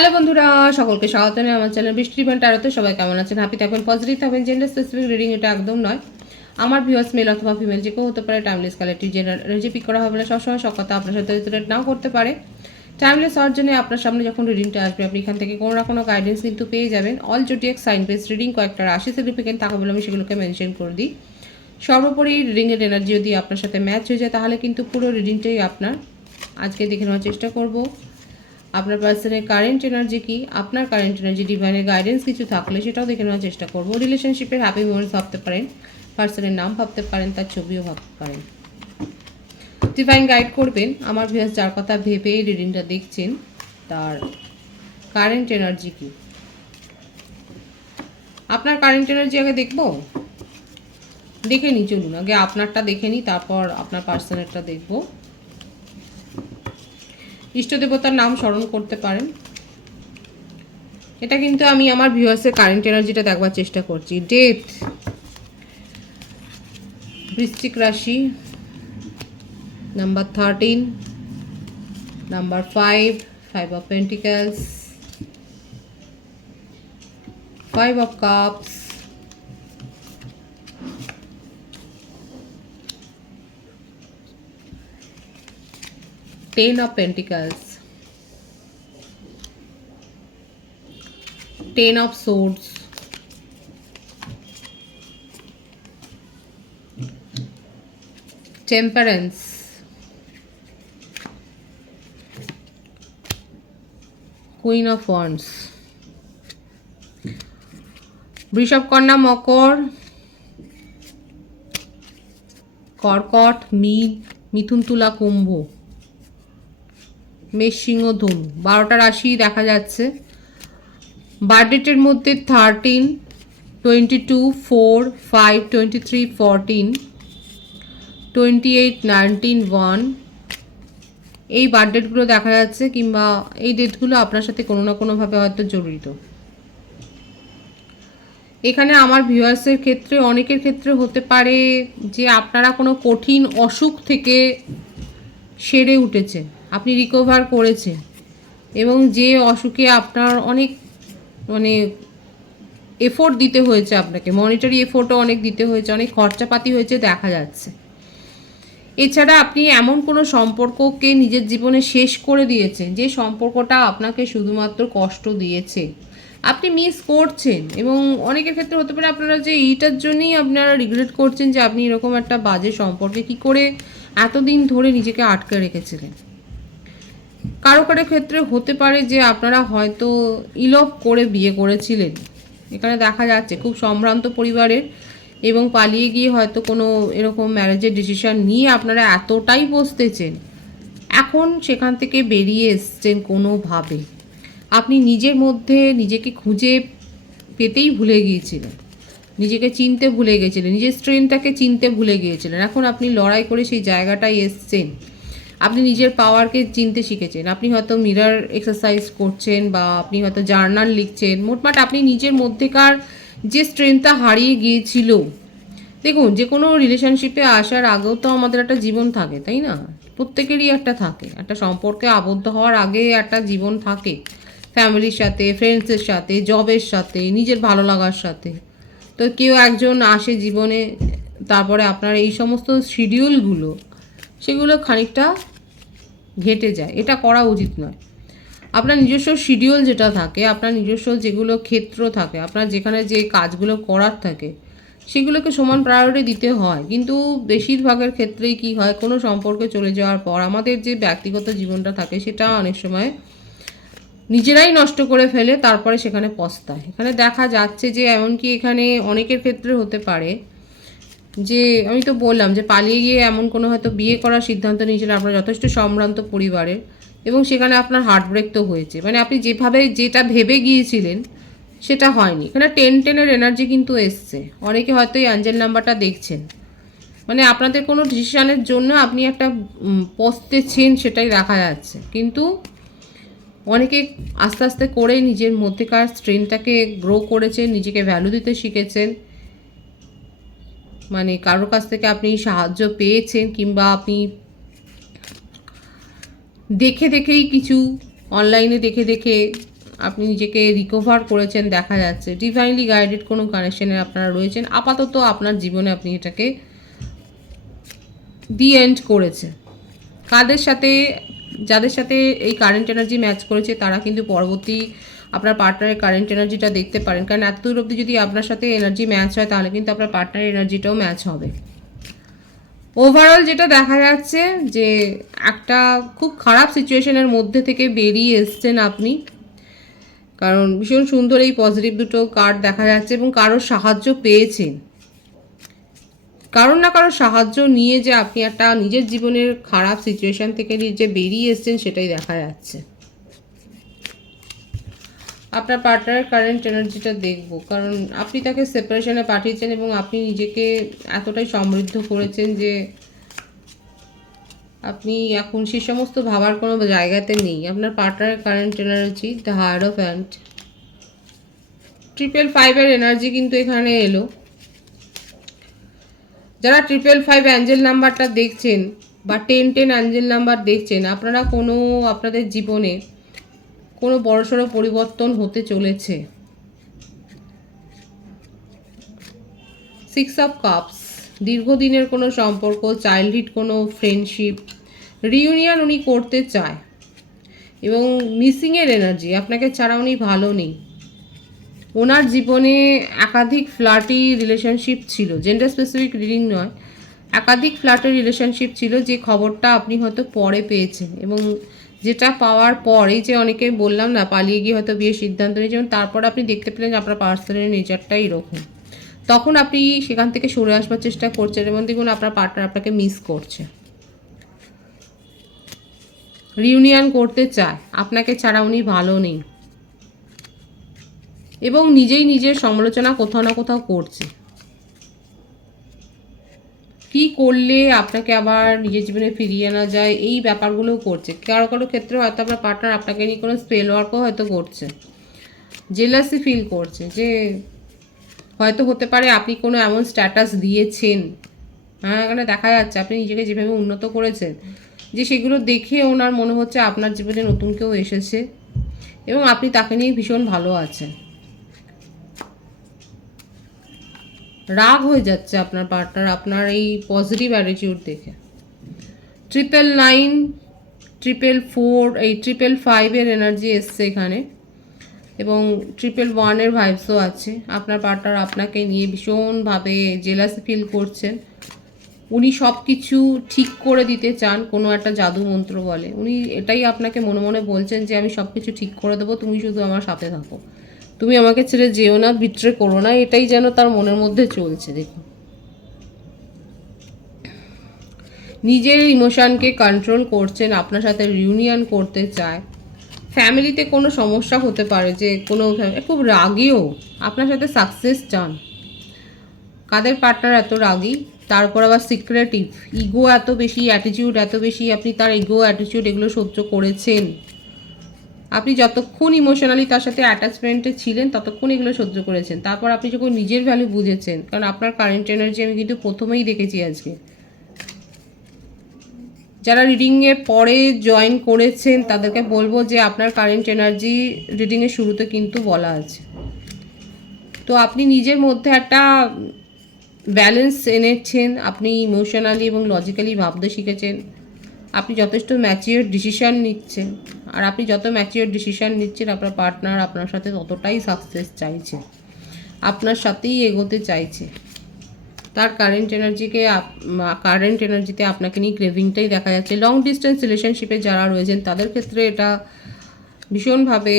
Hello বন্ধুরা, সকলকে স্বাগত জানাই আমার চ্যানেল বৃষ্টি ইভেন্ট আরতে। সবাই কেমন আছেন? হ্যাপি থাকবেন, পজিটিভ থাকবেন। জেন্ডার স্পেসিফিক রিডিং এটা একদম নয়। আমার ভিউয়ার্স মেল অথবা ফিমেল যে কেউ হতে পারে। Timeless collective gender energy pick করা হবে না। সবসময় সব কথা আপনার সাথে রিলেট নাও করতে পারে। টাইমলেস হওয়ার জন্য আপনার সামনে যখন রিডিংটা আসবে আপনি এখান থেকে কোনো না কোনো গাইডেন্স কিন্তু পেয়ে যাবেন। All zodiac sign base reading কয়েকটা রাশি সিগনিফিকেন্ট থাকে বলে আমি সেগুলোকে মেনশন করে দিই। সর্বোপরি রিডিংয়ের এনার্জি যদি আপনার সাথে ম্যাচ হয়ে যায় তাহলে কিন্তু পুরো রিডিংটাই আপনার। আজকে দেখে নেওয়ার চেষ্টা করব আপনার পার্সনের কারেন্ট এনার্জি কি, আপনার কারেন্ট এনার্জি ডিভাইনের গাইডেন্স কিছু থাকলে সেটাও দেখে নেওয়ার চেষ্টা করব। রিলেশনশিপের হ্যাপি মোমেন্টস ভাবতে পারেন, পার্সনের নাম ভাবতে পারেন, তার ছবিও ভাবতে পারেন। ডিভাইন গাইড করবেন আমার ভিউয়ার্স যার কথা ভেবে এই রিডিংটা দেখছেন তার কারেন্ট এনার্জি কি। আপনার কারেন্ট এনার্জি আগে দেখব, দেখে নিই। চলুন আগে আপনারটা দেখে নিই, তারপর আপনার পার্সনেরটা দেখব। ইষ্ট দেবতার নাম স্মরণ করতে পারেন। এটা কিন্তু আমি আমার ভিউয়ার্সের কারেন্ট এনার্জিটা দেখবার চেষ্টা করছি। ডেথ, বৃশ্চিক রাশি, number 13, number 5, 5 of Pentacles, 5 of Cups, Ten of Pentacles, 10 of Swords, Temperance, Queen of Wands, বৃষভ, কন্যা, মকর, কর্কট, মীন, মিথুন, তুলা, কুম্ভ, মেষ, সিংহ, ধনু। 12টা রাশি দেখা যাচ্ছে। বার্থডেটের মধ্যে 13, 22, 4, 5, 23, 14, 28, 19, 1 এই বার্থডেটগুলো দেখা যাচ্ছে, কিংবা এই ডেটগুলো আপনার সাথে কোনো না কোনোভাবে হয়তো জড়িত। এখানে আমার ভিউয়ার্সের ক্ষেত্রে অনেকের ক্ষেত্রে হতে পারে যে আপনারা কোনো কঠিন অসুখ থেকে সেরে উঠেছে, আপনি রিকভার করেছেন, এবং যে অসুখে আপনার অনেক এফোর্ট দিতে হয়েছে, আপনাকে মনিটারি এফোর্টও অনেক দিতে হয়েছে, অনেক খরচাপাতি হয়েছে দেখা যাচ্ছে। এছাড়া আপনি এমন কোনো সম্পর্ককে নিজের জীবনে শেষ করে দিয়েছেন যে সম্পর্কটা আপনাকে শুধুমাত্র কষ্ট দিয়েছে, আপনি মিস করছেন। এবং অনেকের ক্ষেত্রে হতে পারে আপনারা যে এইটার জন্যই আপনারা রিগ্রেট করছেন যে আপনি এরকম একটা বাজে সম্পর্কে কী করে এতদিন ধরে নিজেকে আটকে রেখেছিলেন। কারো কারো ক্ষেত্রে হতে পারে যে আপনারা হয়তো ইলভ করে বিয়ে করেছিলেন, এখানে দেখা যাচ্ছে খুব সম্ভ্রান্ত পরিবারের, এবং পালিয়ে গিয়ে হয়তো কোনো এরকম ম্যারেজের ডিসিশন নিয়ে আপনারা এতটাই পস্তেছেন, এখন সেখান থেকে বেরিয়ে এসছেন কোনোভাবে। আপনি নিজের মধ্যে নিজেকে খুঁজে পেতেই ভুলে গিয়েছিলেন, নিজেকে চিনতে ভুলে গিয়েছিলেন, নিজের স্ট্রেংথটাকে চিনতে ভুলে গিয়েছিলেন। এখন আপনি লড়াই করে সেই জায়গাটায় এসছেন, আপনি নিজের পাওয়ারকে চিনতে শিখেছেন। আপনি হয়তো মিরর এক্সারসাইজ করছেন, বা আপনি হয়তো জার্নাল লিখছেন। মোটমাট আপনি নিজের মধ্যেকার যে স্ট্রেংথটা হারিয়ে গিয়েছিল। দেখুন, যে কোনো রিলেশনশিপে আসার আগেও তো আমাদের একটা জীবন থাকে, তাই না? প্রত্যেকেরই একটা থাকে, একটা সম্পর্কে আবদ্ধ হওয়ার আগে একটা জীবন থাকে, ফ্যামিলির সাথে, ফ্রেন্ডসের সাথে, জবের সাথে, নিজের ভালো লাগার সাথে। তো কেউ একজন আসে জীবনে, তারপরে আপনার এই সমস্ত শিডিউলগুলো সেগুলো খানিকটা ঘেটে যায়। এটা করা উচিত নয়। আপনার নিজস্ব শিডিউল যেটা থাকে, আপনার নিজস্ব যেগুলো ক্ষেত্র থাকে, আপনার যেখানে যে কাজগুলো করার থাকে, সেগুলোকে সমান প্রায়োরিটি দিতে হয়। কিন্তু বেশিরভাগের ক্ষেত্রেই কি হয়, কোনো সম্পর্কে চলে যাওয়ার পর আমাদের যে ব্যক্তিগত জীবনটা থাকে সেটা অনেক সময় নিজেরাই নষ্ট করে ফেলে, তারপরে সেখানে পস্তায়। এখানে দেখা যাচ্ছে যে এমনকি এখানে অনেকের ক্ষেত্রে হতে পারে যে, আমি তো বললাম যে পালিয়ে গিয়ে এমন কোনো হয়তো বিয়ে করার সিদ্ধান্ত নিয়েছিলেন আপনার যথেষ্ট সম্ভ্রান্ত পরিবারের, এবং সেখানে আপনার হার্টব্রেক তো হয়েছে। মানে আপনি যেভাবে যেটা ভেবে গিয়েছিলেন সেটা হয়নি। এখানে 10-10-এর এনার্জি কিন্তু এসছে। অনেকে হয়তো এই অ্যাঞ্জেল নাম্বারটা দেখছেন, মানে আপনাদের কোনো ডিসিশনের জন্য আপনি একটা পস্তেছেন, সেটাই দেখা যাচ্ছে। কিন্তু অনেকে আস্তে আস্তে করে নিজের মধ্যেকার স্ট্রেংথটাকে গ্রো করেছেন, নিজেকে ভ্যালু দিতে শিখেছেন। মানে কারোর কাছ থেকে আপনি সাহায্য পেয়েছেন, কিংবা আপনি দেখে দেখেই কিছু অনলাইনে দেখে দেখে আপনি নিজেকে রিকভার করেছেন দেখা যাচ্ছে। ডিভাইনলি গাইডেড কোনো কানেকশনে আপনারা রয়েছেন। আপাতত আপনার জীবনে আপনি এটাকে দি এন্ড করেছে। কাদের সাথে, যাদের সাথে এই কারেন্ট এনার্জি ম্যাচ করেছে তারা কিন্তু পরবর্তী আপনার পার্টনারের কারেন্ট এনার্জিটা দেখতে পারেন, কারণ এতদূর অবধি যদি আপনার সাথে এনার্জি ম্যাচ হয় তাহলে কিন্তু আপনার পার্টনারের এনার্জিটাও ম্যাচ হবে। ওভারঅল যেটা দেখা যাচ্ছে যে একটা খুব খারাপ সিচুয়েশনের মধ্যে থেকে বেরিয়ে এসছেন আপনি, কারণ ভীষণ সুন্দর এই পজিটিভ দুটো কার্ড দেখা যাচ্ছে এবং কারোর সাহায্য পেয়েছেন। কারোর না কারোর সাহায্য নিয়ে যে আপনি একটা নিজের জীবনের খারাপ সিচুয়েশন থেকে যে বেরিয়ে এসছেন সেটাই দেখা যাচ্ছে। আপনার পার্টনারের কারেন্ট এনার্জিটা দেখব, কারণ আপনি তাকে সেপারেশনে পাঠিয়েছেন এবং আপনি নিজেকে এতটাই সমৃদ্ধ করেছেন যে আপনি এখন সে সমস্ত ভাবার কোনো জায়গাতে নেই। আপনার পার্টনারের কারেন্ট এনার্জি দ্য হায়ারোফ্যান্ট, 555 এনার্জি কিন্তু এখানে এলো। যারা 555 অ্যাঞ্জেল নাম্বারটা দেখছেন বা 1010 অ্যাঞ্জেল নাম্বার দেখছেন, আপনারা কোনো আপনাদের জীবনে কোনো বড়সড় পরিবর্তন হতে চলেছে। 6 অফ কাপস, দীর্ঘদিনের কোনো সম্পর্ক, চাইল্ডহুড কোনো ফ্রেন্ডশিপ, রিউনিয়ন উনি করতে চায় এবং মিসিংয়ের এনার্জি, আপনাকে ছাড়া উনি ভালো নেই। ওনার জীবনে একাধিক ফ্ল্যাটি রিলেশনশিপ ছিল, জেন্ডার স্পেসিফিক রিডিং নয়, একাধিক ফ্ল্যাটের রিলেশনশিপ ছিল যে খবরটা আপনি হয়তো পরে পেয়েছেন এবং যেটা পাওয়ার পর এই যে অনেকে বললাম না পালিয়ে গিয়ে হয়তো বিয়ের সিদ্ধান্ত নিয়েছেন, তারপর আপনি দেখতে পেলেন যে আপনার পার্সোনাল নেচারটাই এরকম, তখন আপনি সেখান থেকে সরে আসবার চেষ্টা করছেন এবং দেখুন আপনার পার্টনার আপনাকে মিস করছে, রিউনিয়ন করতে চায়, আপনাকে ছাড়া উনি ভালো নেই এবং নিজেই নিজের সমালোচনা কোথাও না কোথাও করছে। কি করলে আপনাকে আবার নিজের জীবনে ফিরিয়ে আনা যায় এই ব্যাপারগুলোও করছে। কারো কারো ক্ষেত্রে হয়তো আপনার পার্টনার আপনাকে নিয়ে কোনো স্পেল ওয়ার্কও হয়তো করছে, জেলাসি ফিল করছে যে হয়তো হতে পারে আপনি কোনো এমন স্ট্যাটাস দিয়েছেন, হ্যাঁ এখানে দেখা যাচ্ছে আপনি নিজেকে যেভাবে উন্নত করেছেন যে সেগুলো দেখে ওনার মনে হচ্ছে আপনার জীবনে নতুন কেউ এসেছে এবং আপনি তাকে নিয়ে ভীষণ ভালো আছেন। রাগ হয়ে যাচ্ছে আপনার পার্টনার আপনার এই পজিটিভ অ্যাটিটিউড দেখে। 999, 444, এই 555 এনার্জি এসছে এখানে এবং 111 ভাইবসও আছে। আপনার পার্টনার আপনাকে নিয়ে ভীষণভাবে জেলাসি ফিল করছেন। উনি সব কিছু ঠিক করে দিতে চান, কোনো একটা জাদু মন্ত্র বলে উনি এটাই আপনাকে মনে মনে বলছেন যে আমি সব কিছু ঠিক করে দেবো, তুমি শুধু আমার সাথে থাকো, তুমি আমাকে ছেড়ে যেও না, বিট্রে করো না, এটাই যেন তার মনের মধ্যে চলছে। দেখুন নিজের ইমোশনকে কন্ট্রোল করছেন, আপনার সাথে রিউনিয়ন করতে চায়। ফ্যামিলিতে কোনো সমস্যা হতে পারে যে কোনো খুব রাগীও, আপনার সাথে সাকসেস চান। কাদের পার্টনার এত রাগী, তারপর আবার সিক্রেটিভ, ইগো এত বেশি, অ্যাটিটিউড এত বেশি, আপনি তার ইগো অ্যাটিটিউড এগুলো সহ্য করেছেন। আপনি যতক্ষণ ইমোশনালি তার সাথে অ্যাটাচমেন্টে ছিলেন ততক্ষণ এগুলো সহ্য করেছেন, তারপর আপনি যখন নিজের ভ্যালু বুঝেছেন, কারণ আপনার কারেন্ট এনার্জি আমি কিন্তু প্রথমেই দেখেছি আজকে। যারা রিডিংয়ে পরে জয়েন করেছেন তাদেরকে বলবো যে আপনার কারেন্ট এনার্জি রিডিংয়ের শুরুতে কিন্তু বলা আছে। তো আপনি নিজের মধ্যে একটা ব্যালেন্স এনেছেন, আপনি ইমোশনালি এবং লজিক্যালি ভাবতে শিখেছেন, আপনি যথেষ্ট ম্যাচিওর ডিসিশান নিচ্ছেন, আর আপনি যত ম্যাচিওর ডিসিশান নিচ্ছেন আপনার পার্টনার আপনার সাথে ততটাই সাকসেস চাইছে, আপনার সাথেই এগোতে চাইছে। তার কারেন্ট এনার্জিতে আপনাকে নিয়ে ক্রেভিংটাই দেখা যাচ্ছে। লং ডিস্টেন্স রিলেশনশিপে যারা রয়েছেন তাদের ক্ষেত্রে এটা ভীষণভাবে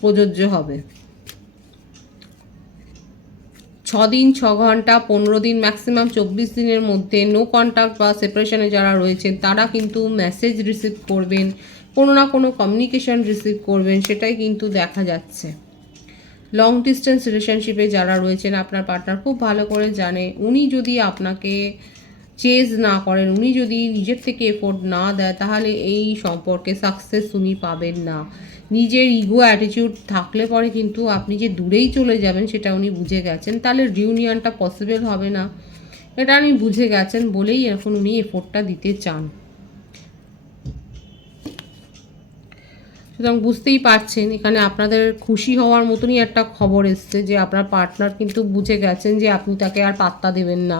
প্রযোজ্য হবে। 6 দিন, 6 ঘন্টা, 15 দিন, ম্যাক্সিমাম 24 দিনের মধ্যে নো কন্ট্যাক্ট বা সেপারেশনে যারা রয়েছেন তারা কিন্তু মেসেজ রিসিভ করবেন, কোনো না কোনো কমিউনিকেশন রিসিভ করবেন, সেটাই কিন্তু দেখা যাচ্ছে। লং ডিস্টেন্স রিলেশনশিপে যারা রয়েছেন আপনার পার্টনার খুব ভালো করে জানে উনি যদি আপনাকে চেজ না করেন, উনি যদি নিজের থেকে এফোর্ট না দেয় তাহলে এই সম্পর্কে সাকসেস উনি পাবেন না। নিজের ইগো অ্যাটিটিউড থাকলে পরে কিন্তু আপনি যে দূরেই চলে যাবেন সেটা উনি বুঝে গেছেন, তাহলে রিউনিয়নটা পসিবল হবে না, এটা উনি বুঝে গেছেন বলেই এখন উনি এফোর্টটা দিতে চান। সুতরাং বুঝতেই পারছেন এখানে আপনাদের খুশি হওয়ার মতনই একটা খবর এসছে যে আপনার পার্টনার কিন্তু বুঝে গেছেন যে আপনি তাকে আর পাত্তা দেবেন না।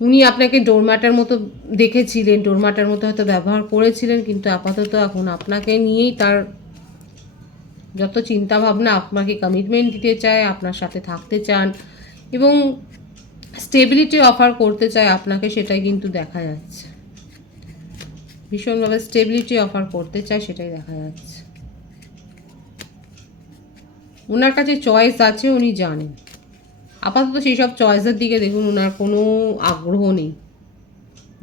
উনি আপনাকে ডোরম্যাটের মতো দেখেছিলেন, ডোরম্যাটের মতো হয়তো ব্যবহার করেছিলেন, কিন্তু আপাতত এখন আপনাকে নিয়েই তার যত চিন্তা ভাবনা, আপনাকে কমিটমেন্ট দিতে চায়, আপনার সাথে থাকতে চান এবং স্টেবিলিটি অফার করতে চায় আপনাকে, সেটাই কিন্তু দেখা যাচ্ছে। ভীষণভাবে স্টেবিলিটি অফার করতে চায়, সেটাই দেখা যাচ্ছে। ওনার কাছে চয়েস আছে, উনি জানেন। আপাতত সেই সব চয়েসের দিকে দেখুন ওনার কোনো আগ্রহ নেই।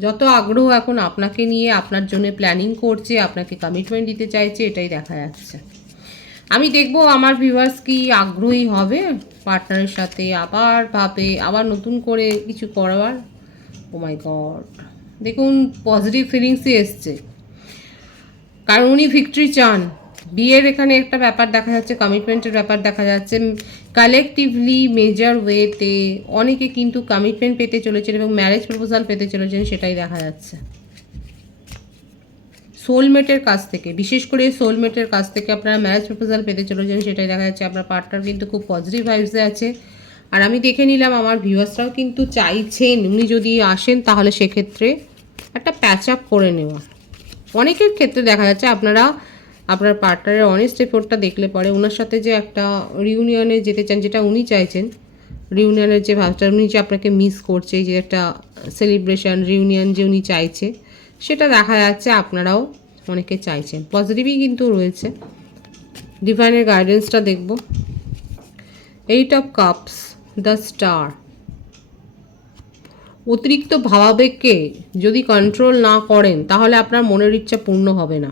যত আগ্রহ এখন আপনাকে নিয়ে, আপনার জন্য প্ল্যানিং করছে, আপনাকে কমিটমেন্ট দিতে চাইছে, এটাই দেখা যাচ্ছে। আমি দেখব আমার ভিউয়ার্স কি আগ্রহী হবে পার্টনারের সাথে আবার ভাবে আবার নতুন করে কিছু করবার। ও মাই গড, দেখুন পজিটিভ ফিলিংসই এসছে, কারণ উনি ভিক্টরি চান। বিয়ের এখানে একটা ব্যাপার দেখা যাচ্ছে, কমিটমেন্টের ব্যাপার দেখা যাচ্ছে। কালেকটিভলি মেজর ওয়েতে অনেকে কিন্তু কমিটমেন্ট পেতে চলেছেন এবং ম্যারেজ প্রপোজাল পেতে চলেছেন, সেটাই দেখা যাচ্ছে। সোলমেটের কাছ থেকে, বিশেষ করে সোলমেটের কাছ থেকে আপনারা ম্যারেজ প্রপোজাল পেতে চলেছেন, সেটাই দেখা যাচ্ছে। আপনার পার্টনার কিন্তু খুব পজিটিভ ভাইবসে আছে। আর আমি দেখে নিলাম আমার ভিউয়ার্সরাও কিন্তু চাইছেন উনি যদি আসেন তাহলে সেক্ষেত্রে একটা প্যাচ আপ করে নেওয়া। অনেকের ক্ষেত্রে দেখা যাচ্ছে আপনারা আপনার পার্টনারের অনেস্ট এফোর্টটা দেখলে পরে ওনার সাথে যে একটা রিউনিয়নে যেতে চান, যেটা উনি চাইছেন, রিউনিয়নের যে ভাবটা, উনি যে আপনাকে মিস করছে, যে একটা সেলিব্রেশন রিউনিয়ন যে উনি চাইছে, সেটা দেখা যাচ্ছে আপনারাও অনেকে চাইছেন। পজিটিভই কিন্তু রয়েছে। ডিভাইনের গাইডেন্সটা দেখব। 8 অফ কাপস, দ্য স্টার। অতিরিক্ত ভাবাবেগকে যদি কন্ট্রোল না করেন তাহলে আপনার মনের ইচ্ছা পূর্ণ হবে না।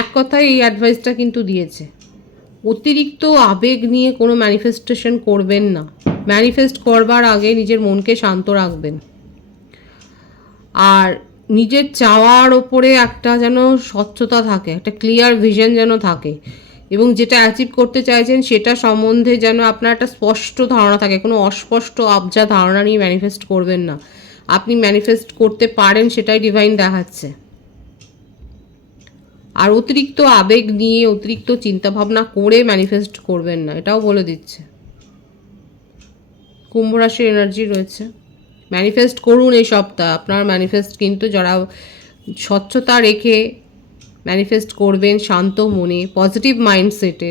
এক কথায় এই অ্যাডভাইসটা কিন্তু দিয়েছে, অতিরিক্ত আবেগ নিয়ে কোনো ম্যানিফেস্টেশন করবেন না। ম্যানিফেস্ট করবার আগে নিজের মনকে শান্ত রাখবেন, আর নিজের চাওয়ার ওপরে একটা যেন স্বচ্ছতা থাকে, একটা ক্লিয়ার ভিশন যেন থাকে, এবং যেটা অ্যাচিভ করতে চাইছেন সেটা সম্বন্ধে যেন আপনার একটা স্পষ্ট ধারণা থাকে। কোনো অস্পষ্ট আবজা ধারণা নিয়ে ম্যানিফেস্ট করবেন না। আপনি ম্যানিফেস্ট করতে পারেন, সেটাই ডিভাইন দেখাচ্ছে। আর অতিরিক্ত আবেগ নিয়ে, অতিরিক্ত চিন্তাভাবনা করে ম্যানিফেস্ট করবেন না, এটাও বলে দিচ্ছে। কুম্ভ রাশির এনার্জি রয়েছে। ম্যানিফেস্ট করুন এই সপ্তাহ। আপনার ম্যানিফেস্ট কিন্তু যারা স্বচ্ছতা রেখে ম্যানিফেস্ট করবেন, শান্ত মনে, পজিটিভ মাইন্ডসেটে,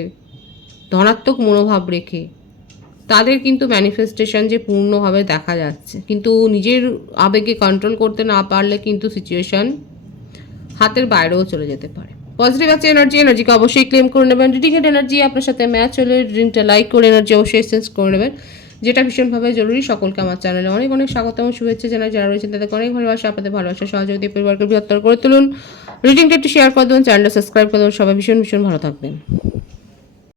ধনাত্মক মনোভাব রেখে, তাদের কিন্তু ম্যানিফেস্টেশন যে পূর্ণভাবে দেখা যাচ্ছে। কিন্তু নিজের আবেগে কন্ট্রোল করতে না পারলে কিন্তু সিচুয়েশন হাতের বাইরেও চলে যেতে পারে। পজিটিভ আছে এনার্জিকে অবশ্যই ক্লেম করে নেবেন। রিডিংয়ের এনার্জি আপনার সাথে ম্যাচ হলে রিডিংটা লাইক করে এনার্জি অবশ্যই এক্সচেঞ্জ করে নেবেন, যেটা ভীষণভাবে জরুরি। সকলকে আমার চ্যানেলে অনেক অনেক স্বাগত এবং শুভেচ্ছা জানাই। যারা রয়েছেন তাদেরকে অনেক ভালোবাসা। আপনাদের ভালোবাসা সহযোগিতা পরিবারকে বৃহত্তর করে তুলুন। রিডিংটা একটু শেয়ার করে দেবেন, চ্যানেলটা সাবস্ক্রাইব করে দেবেন। সবাই ভীষণ ভীষণ ভালো থাকবেন।